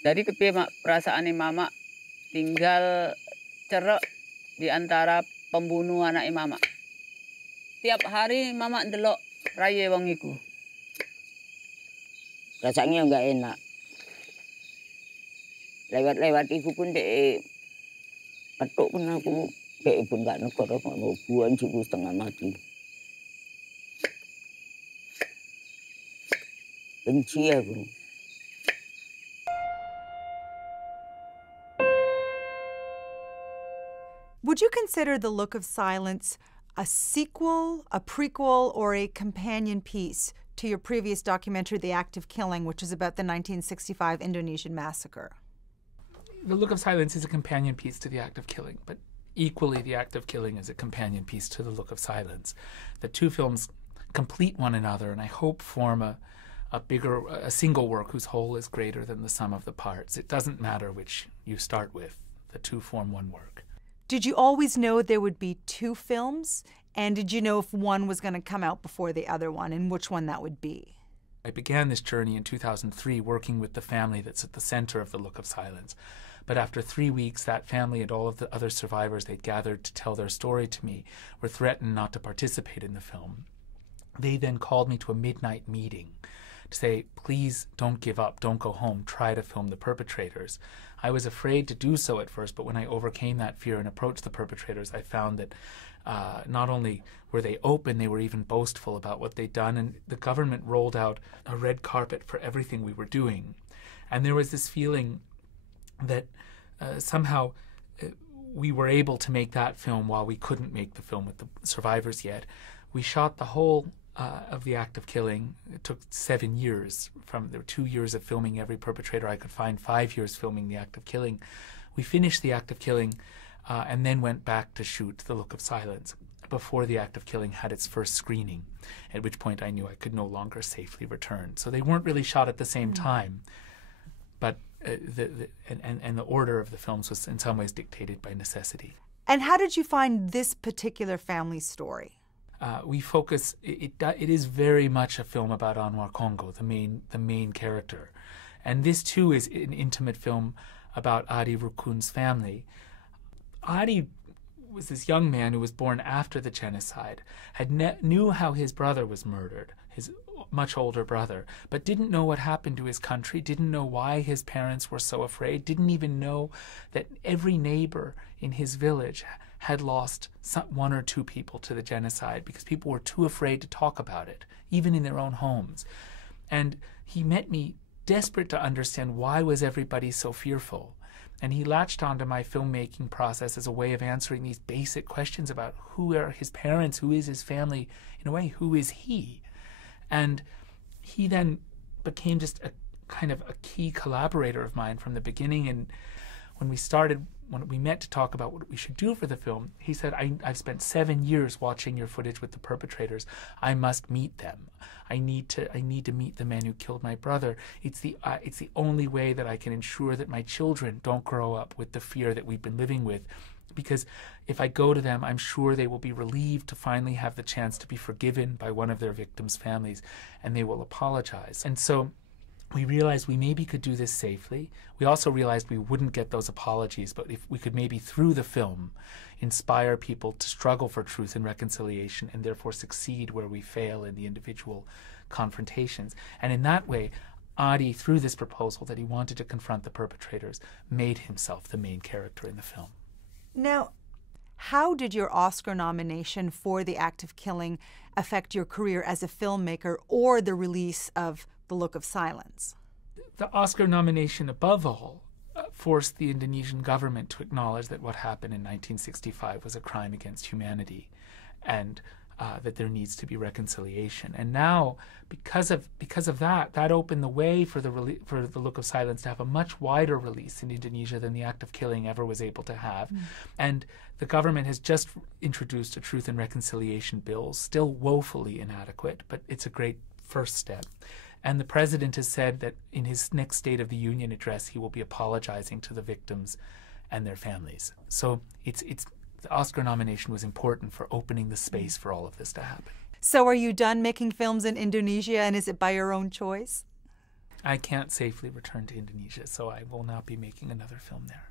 Jadi kepiye mak perasaane mama tinggal cerek di antara pembunuh anak mama. Tiap hari mama ndelok raye wong iku. Rasanya nggak enak. Lewat-lewat iku pun dek petuk pun aku dek pun nggak negara mau buan jiku setengah mati. Benci aku. Would you consider The Look of Silence a sequel, a prequel, or a companion piece to your previous documentary, The Act of Killing, which is about the 1965 Indonesian massacre? The Look of Silence is a companion piece to The Act of Killing, but equally The Act of Killing is a companion piece to The Look of Silence. The two films complete one another and I hope form a single work whose whole is greater than the sum of the parts. It doesn't matter which you start with. The two form one work. Did you always know there would be two films? And did you know if one was going to come out before the other one and which one that would be? I began this journey in 2003 working with the family that's at the center of The Look of Silence. But after 3 weeks, that family and all of the other survivors they'd gathered to tell their story to me were threatened not to participate in the film. They then called me to a midnight meeting to say, please don't give up, don't go home, try to film the perpetrators. I was afraid to do so at first, but when I overcame that fear and approached the perpetrators, I found that not only were they open, they were even boastful about what they'd done, and the government rolled out a red carpet for everything we were doing. And there was this feeling that somehow we were able to make that film while we couldn't make the film with the survivors yet. We shot the whole of The Act of Killing. It took 7 years. There were 2 years of filming every perpetrator I could find, 5 years filming The Act of Killing. We finished The Act of Killing and then went back to shoot The Look of Silence before The Act of Killing had its first screening, at which point I knew I could no longer safely return. So they weren't really shot at the same time, but the order of the films was in some ways dictated by necessity. And how did you find this particular family story? We focus. It is very much a film about Anwar Congo, the main character, and this too is an intimate film about Adi Rukun's family. Adi was this young man who was born after the genocide, knew how his brother was murdered, his much older brother, but didn't know what happened to his country, didn't know why his parents were so afraid, didn't even know that every neighbor in his village had lost one or two people to the genocide because people were too afraid to talk about it, even in their own homes. And he met me desperate to understand why was everybody so fearful. And he latched onto my filmmaking process as a way of answering these basic questions about who are his parents, who is his family, in a way, who is he? And he then became just a kind of a key collaborator of mine from the beginning. And when we met to talk about what we should do for the film, he said, I've spent 7 years watching your footage with the perpetrators. I must meet them. I need to meet the man who killed my brother. It's the only way that I can ensure that my children don't grow up with the fear that we've been living with. Because if I go to them, I'm sure they will be relieved to finally have the chance to be forgiven by one of their victims' families, and they will apologize. And so we realized we maybe could do this safely. We also realized we wouldn't get those apologies, but if we could maybe, through the film, inspire people to struggle for truth and reconciliation and therefore succeed where we fail in the individual confrontations. And in that way, Adi, through this proposal that he wanted to confront the perpetrators, made himself the main character in the film. Now, how did your Oscar nomination for The Act of Killing affect your career as a filmmaker or the release of The Look of Silence? The Oscar nomination, above all, forced the Indonesian government to acknowledge that what happened in 1965 was a crime against humanity, and that there needs to be reconciliation. And now, because of that, that opened the way for the Look of Silence to have a much wider release in Indonesia than The Act of Killing ever was able to have. And the government has just introduced a Truth and Reconciliation bill, still woefully inadequate, but it's a great first step. And the president has said that in his next State of the Union address, he will be apologizing to the victims and their families. So the Oscar nomination was important for opening the space for all of this to happen. So are you done making films in Indonesia, and is it by your own choice? I can't safely return to Indonesia, so I will not be making another film there.